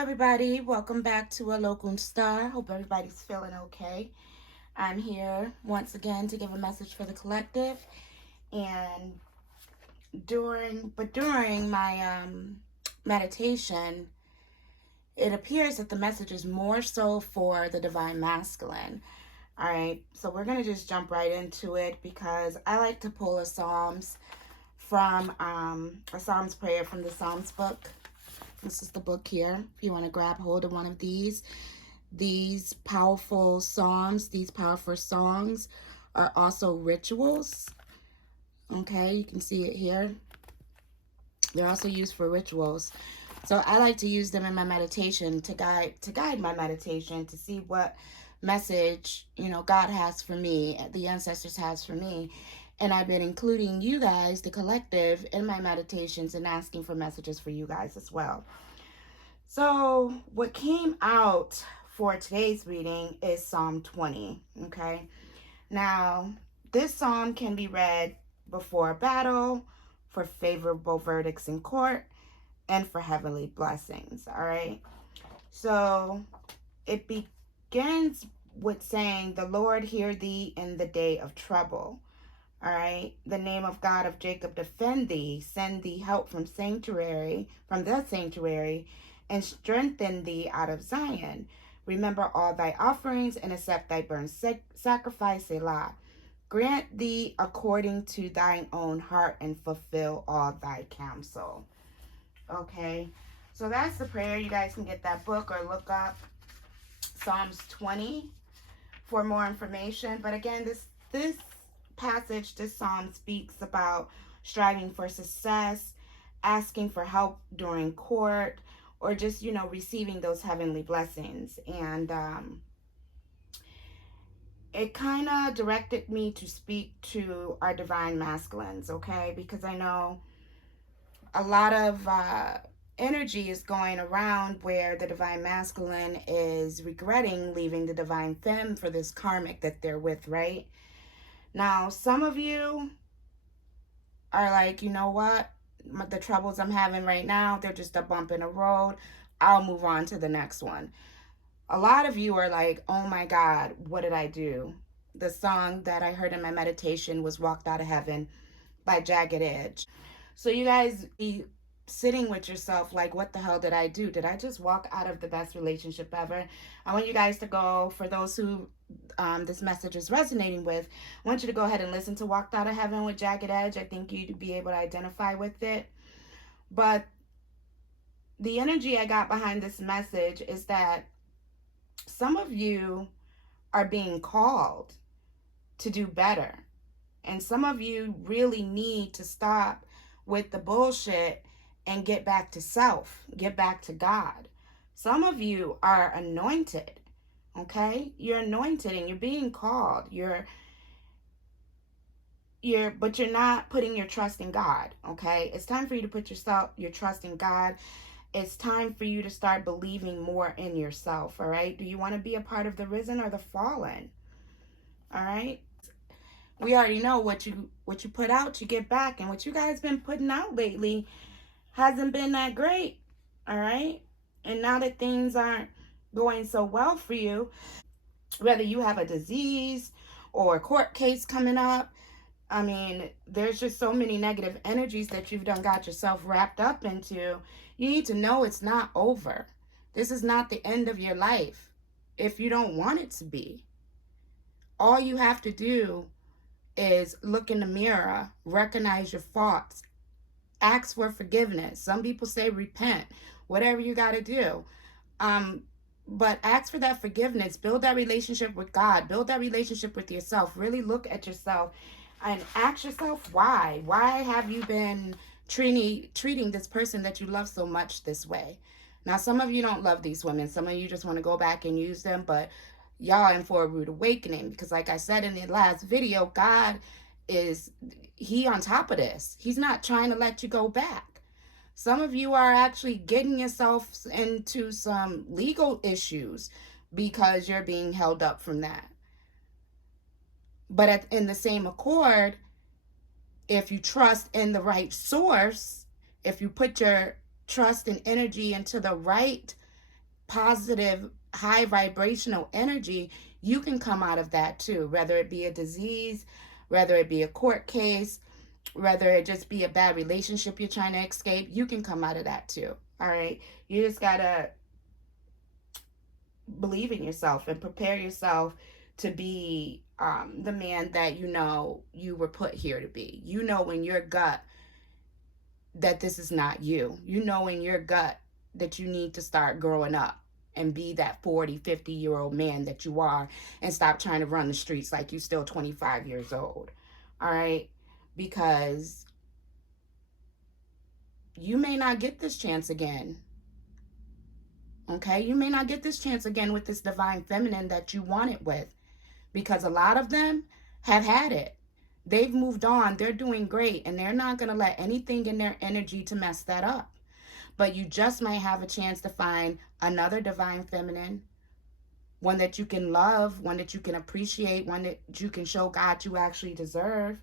everybody. Welcome back to A Local Star. Hope everybody's feeling okay. I'm here once again to give a message for the collective. And during my meditation, it appears that the message is more so for the divine masculine. All right, so we're gonna just jump right into it because I like to pull a Psalms from a Psalms prayer from the Psalms book. This is the book here. If you want to grab hold of one of these powerful psalms, these powerful songs are also rituals. Okay, you can see it here. They're also used for rituals. So I like to use them in my meditation to guide my meditation, to see what message, God has for me, the ancestors has for me. And I've been including you guys, the collective, in my meditations and asking for messages for you guys as well. So what came out for today's reading is Psalm 20, okay? Now, this psalm can be read before a battle, for favorable verdicts in court, and for heavenly blessings, all right? So it begins with saying, "The Lord hear thee in the day of trouble." All right. "The name of God of Jacob defend thee, send thee help from the sanctuary, and strengthen thee out of Zion. Remember all thy offerings and accept thy burnt sacrifice, Selah. Grant thee according to thine own heart and fulfill all thy counsel." Okay. So that's the prayer. You guys can get that book or look up Psalms 20 for more information. But again, this passage, this psalm speaks about striving for success, asking for help during court, or just, receiving those heavenly blessings. And it kind of directed me to speak to our divine masculines, okay? Because I know a lot of energy is going around where the divine masculine is regretting leaving the divine femme for this karmic that they're with, right? Now, some of you are like, you know what? The troubles I'm having right now, they're just a bump in the road. I'll move on to the next one. A lot of you are like, oh my God, what did I do? The song that I heard in my meditation was Walked Out of Heaven by Jagged Edge. So you guys be sitting with yourself like, what the hell did I do? Did I just walk out of the best relationship ever? I want you guys to go, for those who this message is resonating with, I want you to go ahead and listen to Walked Out of Heaven with Jagged Edge. I think you'd be able to identify with it. But the energy I got behind this message is that some of you are being called to do better. And some of you really need to stop with the bullshit and get back to self, get back to God. Some of you are anointed, okay? You're anointed and you're being called. But you're not putting your trust in God, okay? It's time for you to put your trust in God. It's time for you to start believing more in yourself, all right? Do you want to be a part of the risen or the fallen? All right? We already know what you put out, you get back, and what you guys been putting out lately hasn't been that great. All right? And now that things aren't going so well for you, whether you have a disease or a court case coming up, I mean, there's just so many negative energies that you've done got yourself wrapped up into. You need to know it's not over. This is not the end of your life if you don't want it to be. All you have to do is look in the mirror, recognize your faults, ask for forgiveness. Some people say repent, whatever you got to do. But ask for that forgiveness, build that relationship with God, build that relationship with yourself. Really look at yourself and ask yourself why. Why have you been treating this person that you love so much this way? Now, some of you don't love these women. Some of you just want to go back and use them, but y'all in for a rude awakening because, like I said in the last video, God he on top of this. He's not trying to let you go back. Some of you are actually getting yourself into some legal issues because you're being held up from that. But in the same accord, if you trust in the right source, if you put your trust and energy into the right positive, high vibrational energy, you can come out of that too, whether it be a disease, whether it be a court case, whether it just be a bad relationship you're trying to escape, you can come out of that too. All right. You just got to believe in yourself and prepare yourself to be the man that you know you were put here to be. You know in your gut that this is not you. You know in your gut that you need to start growing up and be that 40, 50-year-old man that you are, and stop trying to run the streets like you're still 25 years old. All right? Because you may not get this chance again. Okay? You may not get this chance again with this divine feminine that you want it with, because a lot of them have had it. They've moved on. They're doing great, and they're not going to let anything in their energy to mess that up. But you just might have a chance to find another divine feminine, one that you can love, one that you can appreciate, one that you can show God you actually deserve.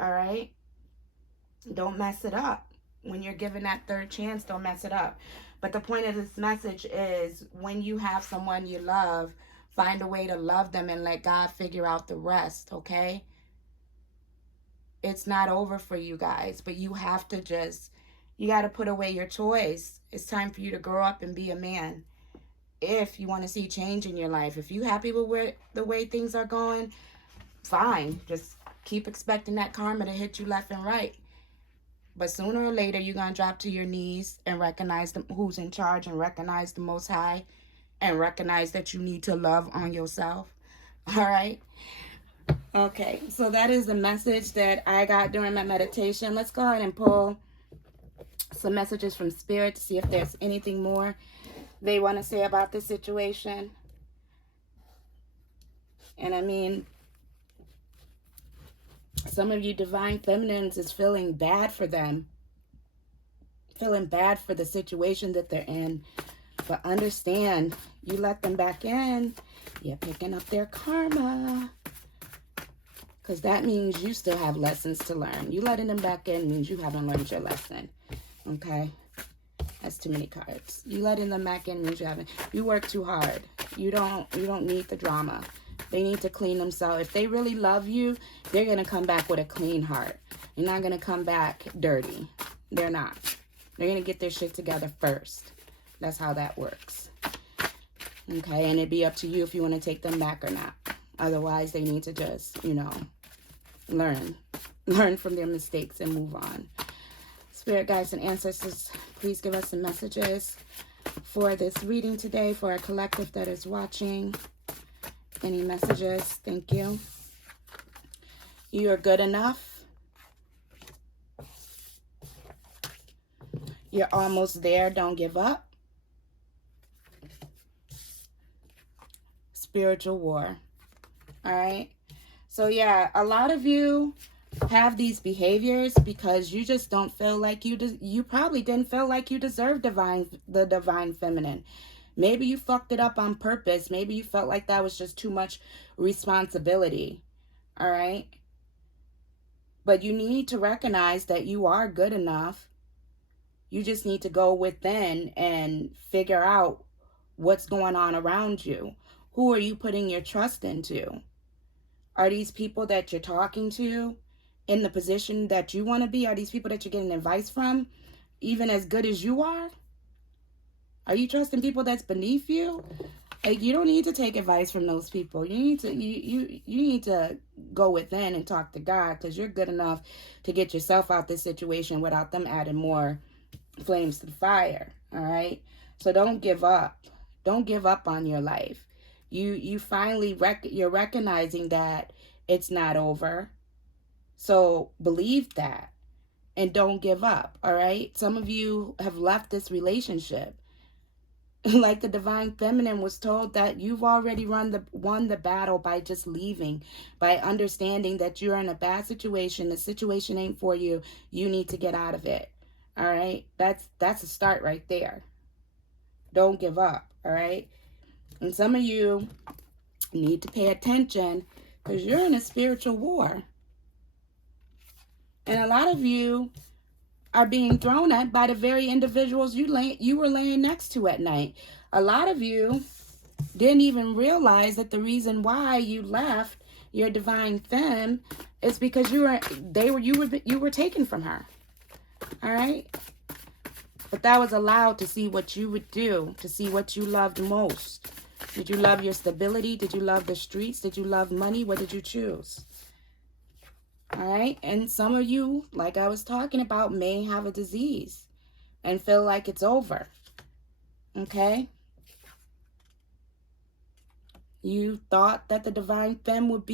All right? Don't mess it up. When you're given that third chance, don't mess it up. But the point of this message is, when you have someone you love, find a way to love them and let God figure out the rest, okay? It's not over for you guys, but you have to you got to put away your toys. It's time for you to grow up and be a man. If you want to see change in your life, if you're happy with the way things are going, fine. Just keep expecting that karma to hit you left and right. But sooner or later, you're going to drop to your knees and recognize who's in charge, and recognize the Most High, and recognize that you need to love on yourself. All right? Okay, so that is the message that I got during my meditation. Let's go ahead and pull some messages from Spirit to see if there's anything more they want to say about this situation. And I mean, some of you divine feminines is feeling bad for them, feeling bad for the situation that they're in. But understand, you let them back in, you're picking up their karma. Because that means you still have lessons to learn. You letting them back in means you haven't learned your lesson. Okay? That's too many cards. You letting them back in means you haven't. You work too hard. You don't need the drama. They need to clean themselves. If they really love you, they're going to come back with a clean heart. You're not going to come back dirty. They're not. They're going to get their shit together first. That's how that works. Okay? And it'd be up to you if you want to take them back or not. Otherwise, they need to just, learn from their mistakes and move on. Spirit guides and ancestors, please give us some messages for this reading today, for our collective that is watching. Any messages? Thank you. You are good enough. You're almost there. Don't give up. Spiritual war. All right. So yeah, a lot of you have these behaviors because you just don't feel like you probably didn't feel like you deserved the divine feminine. Maybe you fucked it up on purpose. Maybe you felt like that was just too much responsibility. All right. But you need to recognize that you are good enough. You just need to go within and figure out what's going on around you. Who are you putting your trust into? Are these people that you're talking to in the position that you want to be? Are these people that you're getting advice from even as good as you are? Are you trusting people that's beneath you? Like, you don't need to take advice from those people. You need to you need to go within and talk to God, because you're good enough to get yourself out this situation without them adding more flames to the fire. All right? So don't give up. Don't give up on your life. You finally you're recognizing that it's not over. So believe that and don't give up. All right? Some of you have left this relationship. Like the divine feminine was told that you've already won the battle by just leaving, by understanding that you're in a bad situation. The situation ain't for you. You need to get out of it. All right? That's a start right there. Don't give up. All right? And some of you need to pay attention because you're in a spiritual war. And a lot of you are being thrown at by the very individuals you were laying next to at night. A lot of you didn't even realize that the reason why you left your divine femme is because you were taken from her. All right? But that was allowed to see what you would do, to see what you loved most. Did you love your stability? Did you love the streets? Did you love money? What did you choose? All right? And some of you, like I was talking about, may have a disease and feel like it's over. Okay? You thought that the divine femme would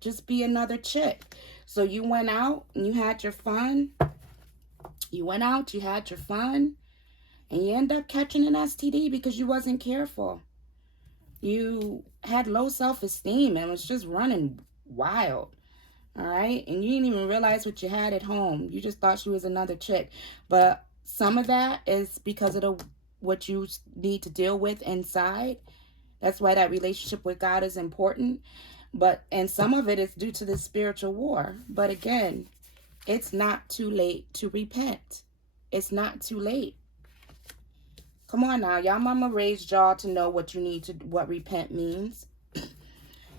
just be another chick. So you went out and you had your fun. You went out, you had your fun, and you end up catching an STD because you wasn't careful. You had low self-esteem and was just running wild. All right? And you didn't even realize what you had at home. You just thought she was another chick. But some of that is because of what you need to deal with inside. That's why that relationship with God is important. And some of it is due to the spiritual war. But again, it's not too late to repent. It's not too late. Come on now. Y'all mama raised y'all to know what repent means.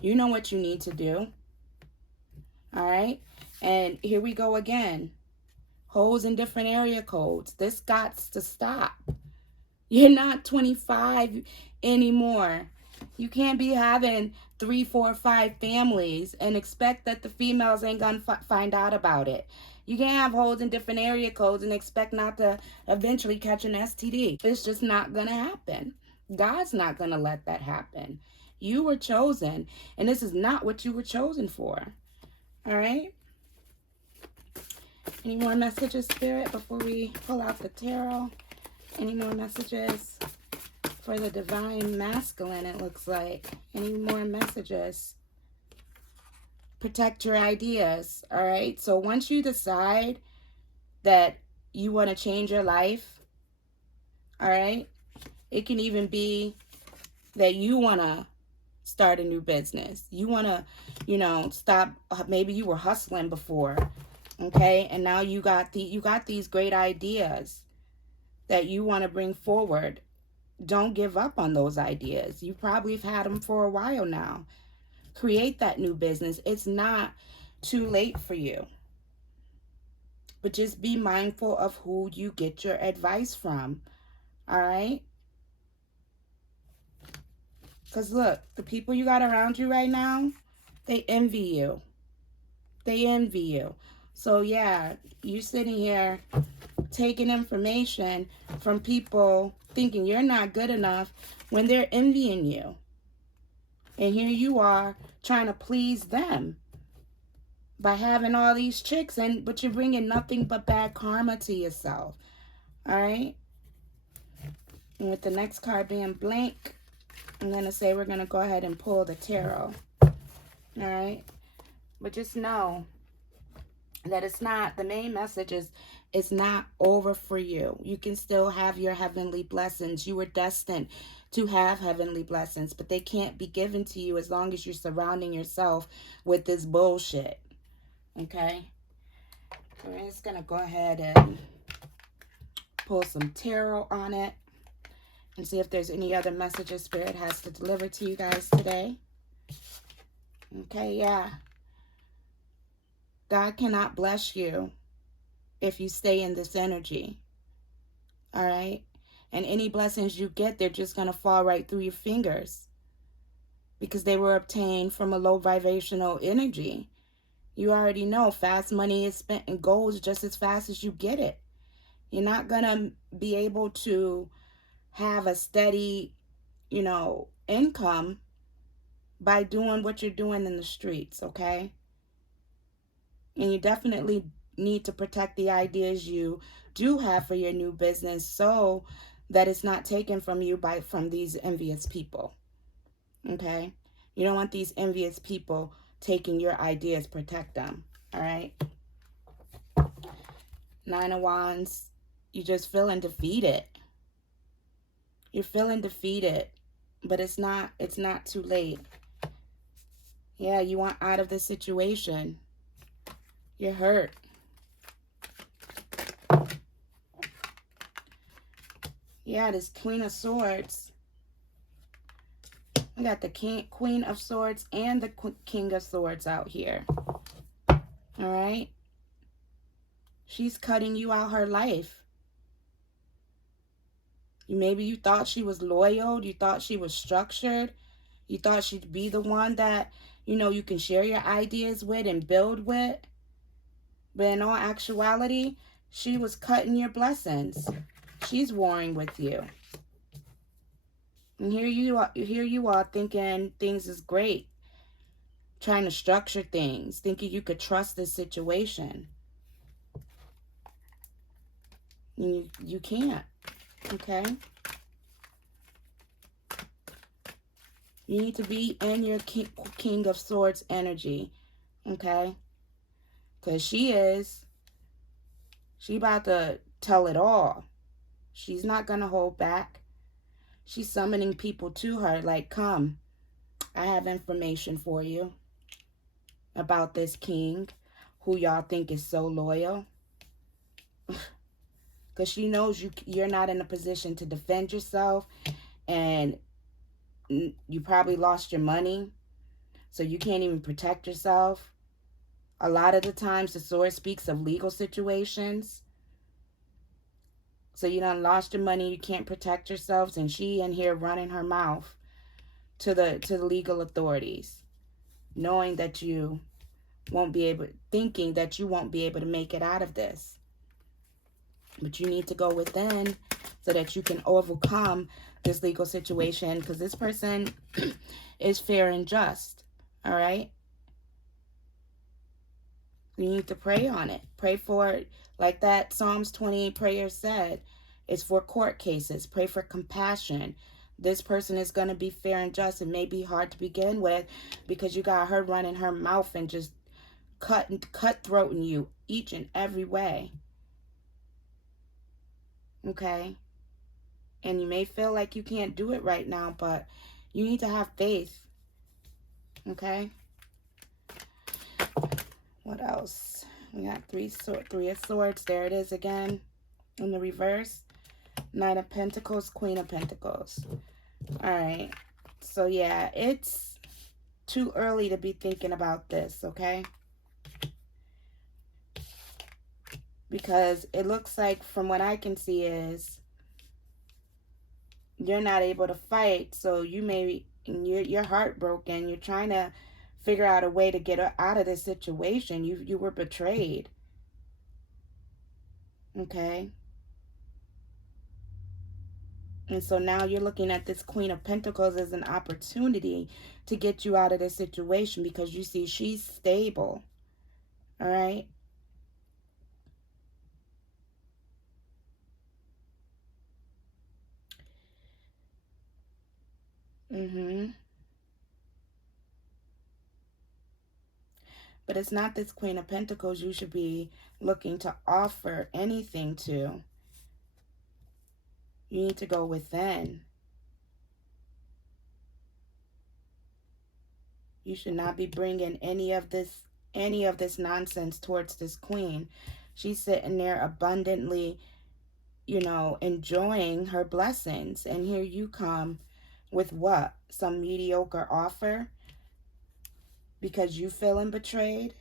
You know what you need to do. All right? And here we go again. Holes in different area codes. This got to stop. You're not 25 anymore. You can't be having 3, 4, 5 families and expect that the females ain't gonna find out about it. You can't have holes in different area codes and expect not to eventually catch an STD. It's just not gonna happen. God's not gonna let that happen. You were chosen, and this is not what you were chosen for. All right? Any more messages, Spirit, before we pull out the tarot? Any more messages for the divine masculine, it looks like? Any more messages? Protect your ideas, all right? So once you decide that you want to change your life, all right? It can even be that you want to start a new business. You want to, stop. Maybe you were hustling before, okay? And now you got these great ideas that you want to bring forward. Don't give up on those ideas. You probably have had them for a while now. Create that new business. It's not too late for you. But just be mindful of who you get your advice from. All right? Because look, the people you got around you right now, they envy you. They envy you. So yeah, you're sitting here taking information from people thinking you're not good enough when they're envying you. And here you are trying to please them by having all these chicks, but you're bringing nothing but bad karma to yourself. All right? And with the next card being blank, I'm going to say we're going to go ahead and pull the tarot. All right? But just know that the main message is it's not over for you. You can still have your heavenly blessings. You were destined to have heavenly blessings, but they can't be given to you as long as you're surrounding yourself with this bullshit. Okay? So we're just going to go ahead and pull some tarot on it and see if there's any other messages Spirit has to deliver to you guys today. Okay, yeah. God cannot bless you if you stay in this energy. All right? And any blessings you get, they're just going to fall right through your fingers because they were obtained from a low vibrational energy. You already know fast money is spent and goes just as fast as you get it. You're not going to be able to have a steady, income by doing what you're doing in the streets, okay? And you definitely need to protect the ideas you do have for your new business so that it's not taken from you from these envious people. Okay? You don't want these envious people taking your ideas. Protect them. All right? 9 of Wands, you're just feeling defeated. You're feeling defeated, but it's not too late. Yeah, you want out of the situation. You're hurt. Yeah, this Queen of Swords. We got the Queen of Swords and the King of Swords out here. All right. She's cutting you out her life. Maybe you thought she was loyal. You thought she was structured. You thought she'd be the one that, you know, you can share your ideas with and build with. But in all actuality, she was cutting your blessings. She's warring with you. And here you are thinking things is great. Trying to structure things. Thinking you could trust this situation. You can't. Okay? You need to be in your King of Swords energy. Okay? Because she about to tell it all. She's not going to hold back. She's summoning people to her like, come, I have information for you about this king who y'all think is so loyal. Because she knows you're not in a position to defend yourself, and you probably lost your money, so you can't even protect yourself. A lot of the times the sword speaks of legal situations. So you done lost your money, you can't protect yourselves, and she in here running her mouth to the legal authorities, knowing that you won't be able, thinking that you won't be able to make it out of this. But you need to go within so that you can overcome this legal situation, because this person is fair and just. All right? You need to pray on it. Pray for it. Like that Psalms 28 prayer said, it's for court cases. Pray for compassion. This person is going to be fair and just. It may be hard to begin with because you got her running her mouth and just cutthroating you each and every way. Okay? And you may feel like you can't do it right now, but you need to have faith. Okay? What else? We got three of Swords. There it is again in the reverse. Knight of Pentacles, Queen of Pentacles. All right. So, yeah, it's too early to be thinking about this, okay? Because it looks like, from what I can see, is you're not able to fight, so you're heartbroken. You're trying to figure out a way to get out of this situation. You were betrayed. Okay? And so now you're looking at this Queen of Pentacles as an opportunity to get you out of this situation, because you see she's stable. All right? But it's not this Queen of Pentacles you should be looking to offer anything to. You need to go within. You should not be bringing any of this nonsense towards this queen. She's sitting there abundantly, you know, enjoying her blessings. And here you come with what? Some mediocre offer? Because you feeling betrayed?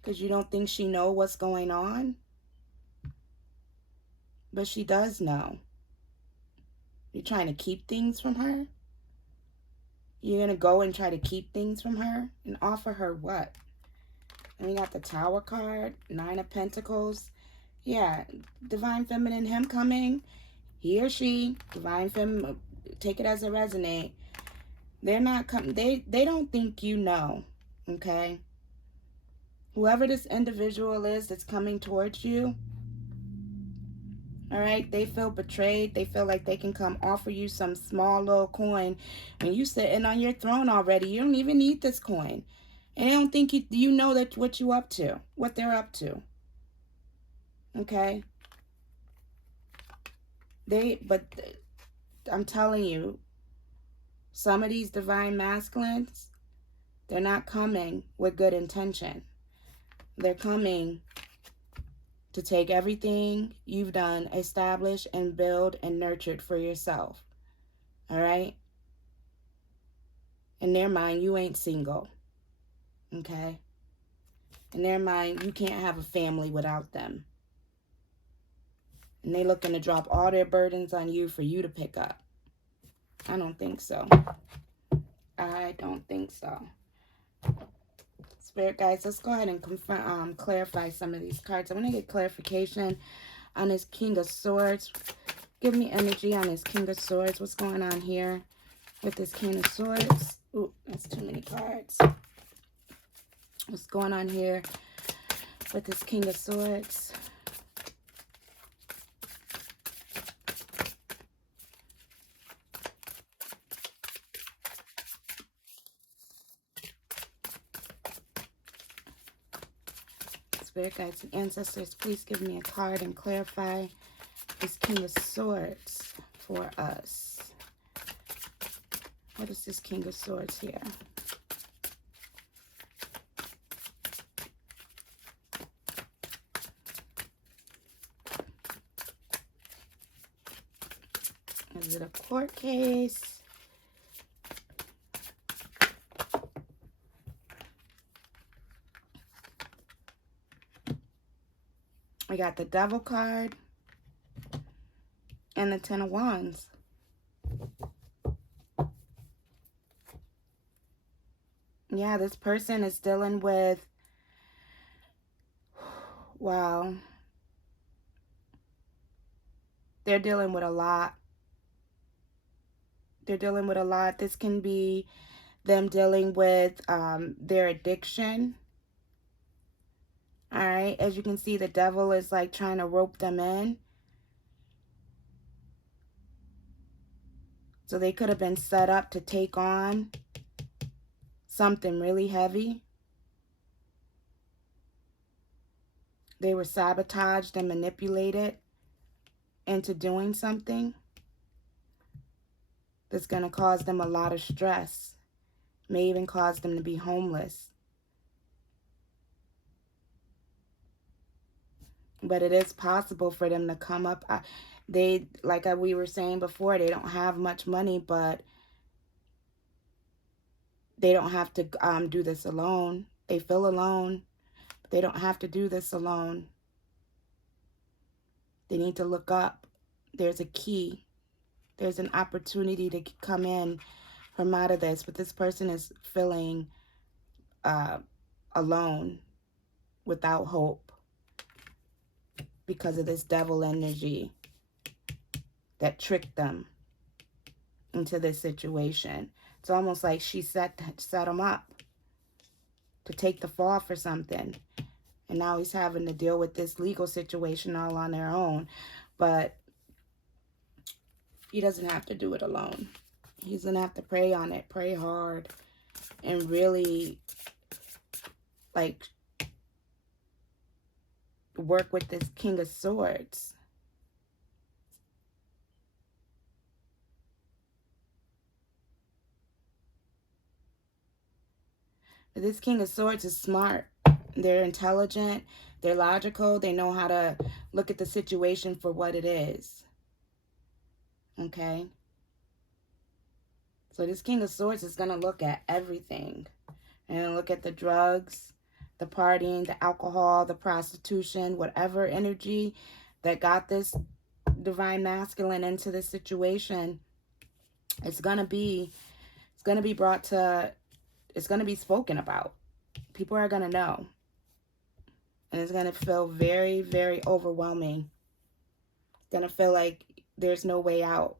Because you don't think she know what's going on? But she does know. You're trying to keep things from her? You're going to go and try to keep things from her? And offer her what? And we got the Tower card, Nine of Pentacles. Yeah, Divine Feminine, him coming, he or she, Divine Feminine, take it as a resonate. They're not coming, they don't think you know, okay? Whoever this individual is that's coming towards you, all right, they feel betrayed. They feel like they can come offer you some small little coin when you sitting on your throne already. You don't even need this coin. And they don't think you know that what you up to, what they're up to. Okay? But I'm telling you, some of these divine masculines, they're not coming with good intention. They're coming to take everything you've done, establish and build and nurtured for yourself. All right? In their mind, you ain't single. Okay? In their mind, you can't have a family without them. And they looking to drop all their burdens on you for you to pick up. I don't think so. I don't think so. Spirit guides, let's go ahead and clarify some of these cards. I want to get clarification on this King of Swords. Give me energy on this King of Swords. What's going on here with this King of Swords? Ooh, that's too many cards. What's going on here with this King of Swords? Spirit guides and ancestors, please give me a card and clarify this King of Swords for us. What is this King of Swords here? Is it a court case? We got the Devil card and the Ten of Wands. Yeah, this person is dealing with, wow, they're dealing with a lot. They're dealing with a lot. This can be them dealing with their addiction. All right, as you can see, the devil is like trying to rope them in. So they could have been set up to take on something really heavy. They were sabotaged and manipulated into doing something that's going to cause them a lot of stress. May even cause them to be homeless. But it is possible for them to come up. They, like we were saying before, they don't have much money, but they don't have to do this alone. They feel alone. But they don't have to do this alone. They need to look up. There's a key. There's an opportunity to come in from out of this. But this person is feeling alone, without hope, because of this devil energy that tricked them into this situation. It's almost like she set him up to take the fall for something. And now he's having to deal with this legal situation all on their own. But he doesn't have to do it alone. He's going to have to pray on it, pray hard, and really, like, work with this King of Swords. But this King of Swords is smart. They're intelligent. They're logical. They know how to look at the situation for what it is. Okay? So this King of Swords is going to look at everything. And look at the drugs, the partying, the alcohol, the prostitution, whatever energy that got this divine masculine into this situation. It's going to be brought to, it's going to be spoken about. People are going to know. And it's going to feel very, very overwhelming. It's going to feel like there's no way out.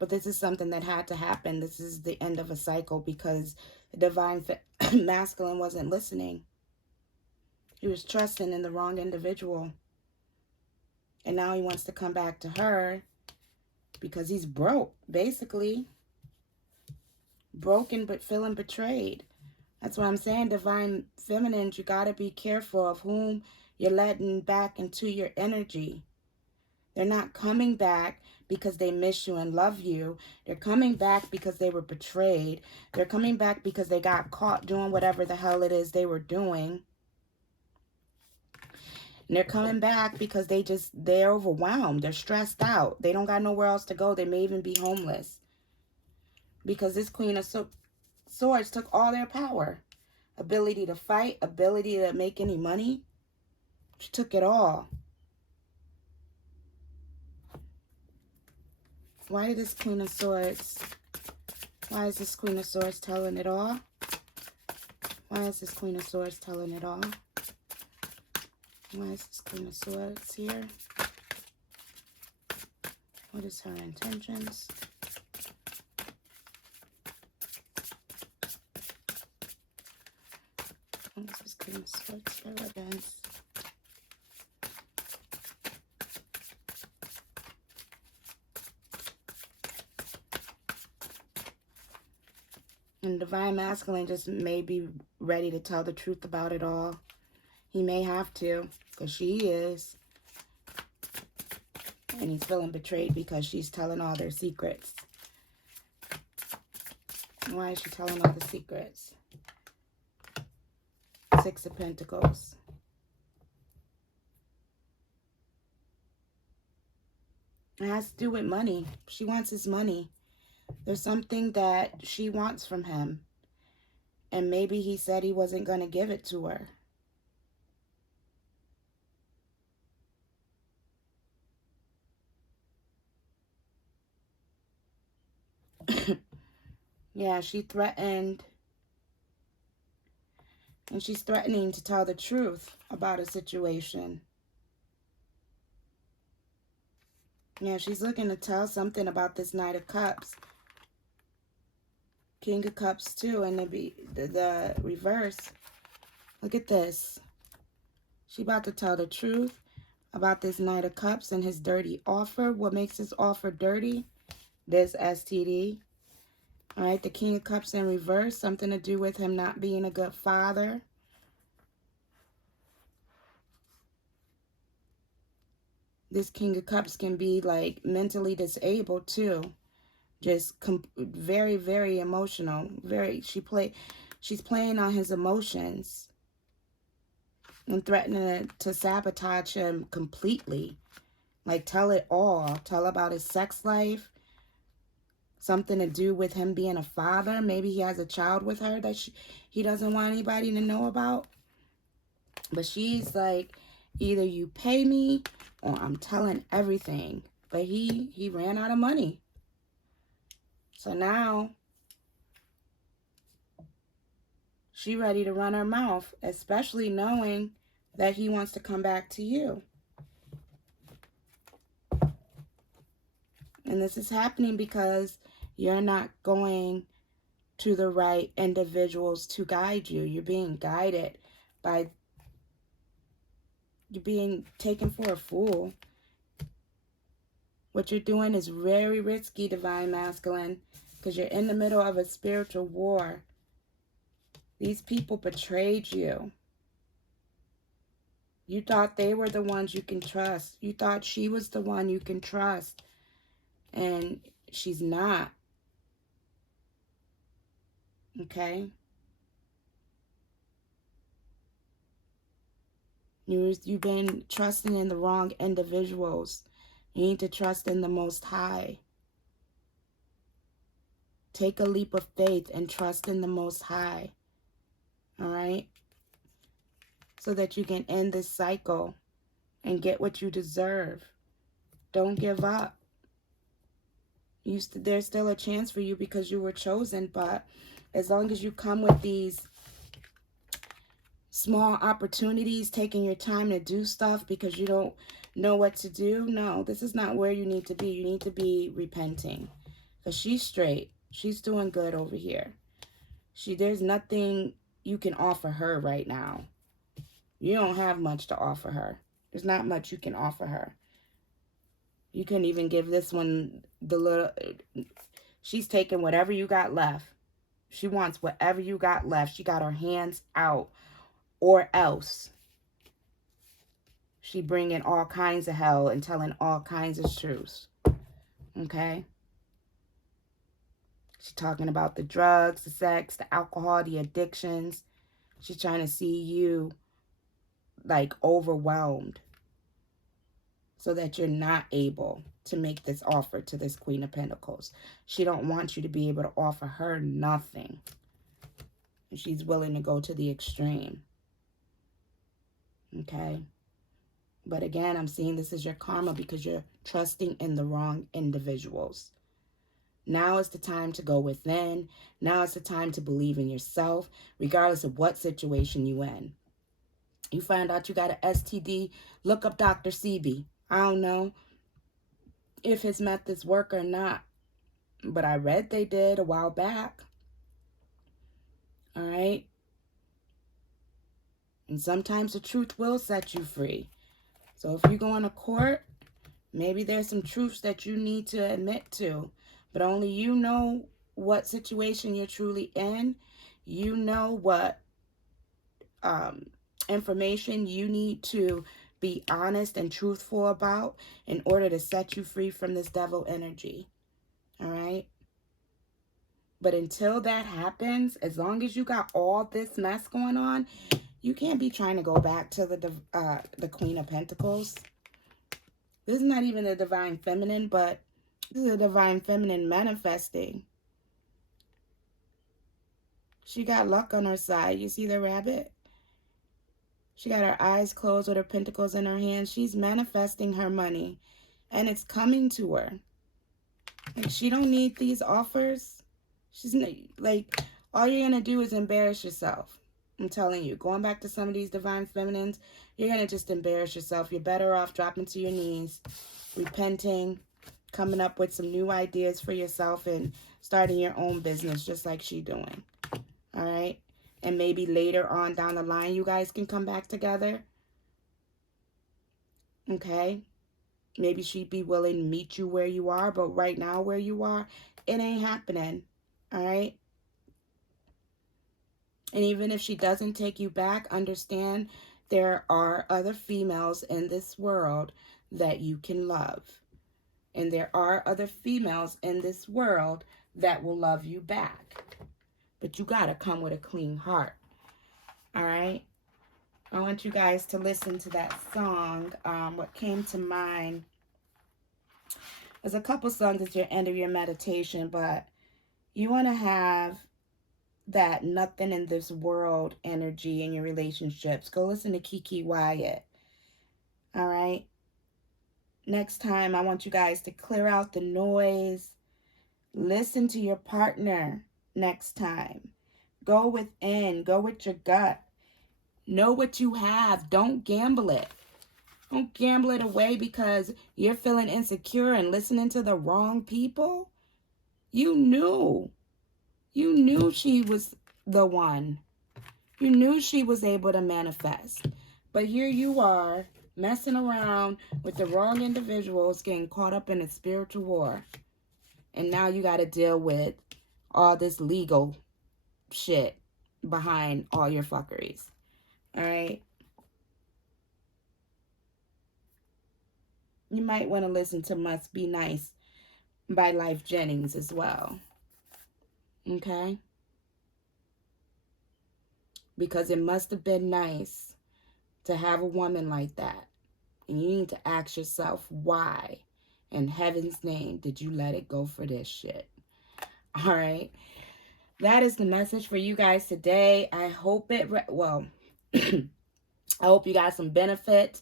But this is something that had to happen. This is the end of a cycle because the divine masculine wasn't listening. He was trusting in the wrong individual. And now he wants to come back to her because he's broke, basically. Broken but feeling betrayed. That's what I'm saying, divine feminines, you got to be careful of whom you're letting back into your energy. They're not coming back because they miss you and love you. They're coming back because they were betrayed. They're coming back because they got caught doing whatever the hell it is they were doing. And they're coming back because they're overwhelmed. They're stressed out. They don't got nowhere else to go. They may even be homeless. Because this Queen of Swords took all their power. Ability to fight, ability to make any money. She took it all. Why is this Queen of Swords telling it all? Why is this Queen of Swords telling it all? Why is this Queen of Swords here? What is her intentions? What is this Queen of Swords? Her ribbons. And Divine Masculine just may be ready to tell the truth about it all. He may have to, because she is. And he's feeling betrayed because she's telling all their secrets. Why is she telling all the secrets? Six of Pentacles. It has to do with money. She wants his money. There's something that she wants from him. And maybe he said he wasn't going to give it to her. Yeah, she threatened. And she's threatening to tell the truth about a situation. Yeah, she's looking to tell something about this Knight of Cups. King of Cups too, and the reverse. Look at this. She about to tell the truth about this Knight of Cups and his dirty offer. What makes his offer dirty? This STD. All right, the King of Cups in reverse. Something to do with him not being a good father. This King of Cups can be like mentally disabled too. Just very, very emotional. She's playing on his emotions and threatening to sabotage him completely. Like, tell it all. Tell about his sex life. Something to do with him being a father. Maybe he has a child with her that he doesn't want anybody to know about. But she's like, either you pay me or I'm telling everything. But he ran out of money. So now she ready to run her mouth, especially knowing that he wants to come back to you. And this is happening because you're not going to the right individuals to guide you. You're being guided by, you're being taken for a fool. What you're doing is very risky, Divine Masculine, because you're in the middle of a spiritual war. These people betrayed you. You thought they were the ones you can trust. You thought she was the one you can trust. And she's not. Okay? You've been trusting in the wrong individuals. You need to trust in the Most High. Take a leap of faith and trust in the Most High. All right? So that you can end this cycle and get what you deserve. Don't give up. There's still a chance for you because you were chosen, but as long as you come with these small opportunities, taking your time to do stuff because you don't know what to do, no, this is not where you need to be. You need to be repenting because she's straight. She's doing good over here. There's nothing you can offer her right now. You don't have much to offer her. There's not much you can offer her. You couldn't even give this one the little... She's taking whatever you got left. She wants whatever you got left. She got her hands out. Or else. She bringing all kinds of hell and telling all kinds of truths. Okay? She's talking about the drugs, the sex, the alcohol, the addictions. She's trying to see you like overwhelmed so that you're not able to make this offer to this Queen of Pentacles. She don't want you to be able to offer her nothing. And she's willing to go to the extreme. Okay? But again, I'm seeing this as your karma because you're trusting in the wrong individuals. Now is the time to go within. Now is the time to believe in yourself, regardless of what situation you're in. You find out you got an STD, look up Dr. Sebi. I don't know if his methods work or not, but I read they did a while back. All right? And sometimes the truth will set you free. So if you're going to court, maybe there's some truths that you need to admit to, but only you know what situation you're truly in. You know what information you need to be honest and truthful about in order to set you free from this devil energy. All right? But until that happens, as long as you got all this mess going on, you can't be trying to go back to the Queen of Pentacles. This is not even the Divine Feminine, but this is a Divine Feminine manifesting. She got luck on her side. You see the rabbit? She got her eyes closed with her pentacles in her hand. She's manifesting her money, and it's coming to her. Like, she don't need these offers. She's like, all you're going to do is embarrass yourself. I'm telling you, going back to some of these Divine Feminines, you're going to just embarrass yourself. You're better off dropping to your knees, repenting, coming up with some new ideas for yourself, and starting your own business just like she's doing. All right? And maybe later on down the line, you guys can come back together. Okay? Maybe she'd be willing to meet you where you are, but right now where you are, it ain't happening. All right? And even if she doesn't take you back, understand there are other females in this world that you can love. And there are other females in this world that will love you back. But you got to come with a clean heart. All right? I want you guys to listen to that song. What came to mind, there's a couple songs at your end of your meditation, but you want to have that nothing in this world energy in your relationships. Go listen to Kiki Wyatt. All right? Next time, I want you guys to clear out the noise. Listen to your partner next time. Go within. Go with your gut. Know what you have. Don't gamble it. Don't gamble it away because you're feeling insecure and listening to the wrong people. You knew. You knew she was the one. You knew she was able to manifest. But here you are, messing around with the wrong individuals, getting caught up in a spiritual war. And now you got to deal with all this legal shit behind all your fuckeries. All right? You might want to listen to Must Be Nice by Lyfe Jennings as well. Okay? Because it must have been nice to have a woman like that. And you need to ask yourself, why in heaven's name did you let it go for this shit? All right? That is the message for you guys today. I hope it, I hope you got some benefit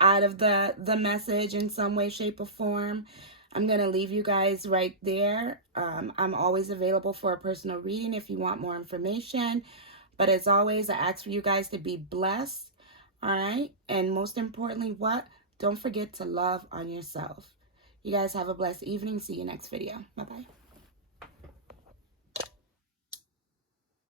out of the message in some way, shape, or form. I'm going to leave you guys right there. I'm always available for a personal reading if you want more information. But as always, I ask for you guys to be blessed. All right? And most importantly, what? Don't forget to love on yourself. You guys have a blessed evening. See you next video. Bye-bye.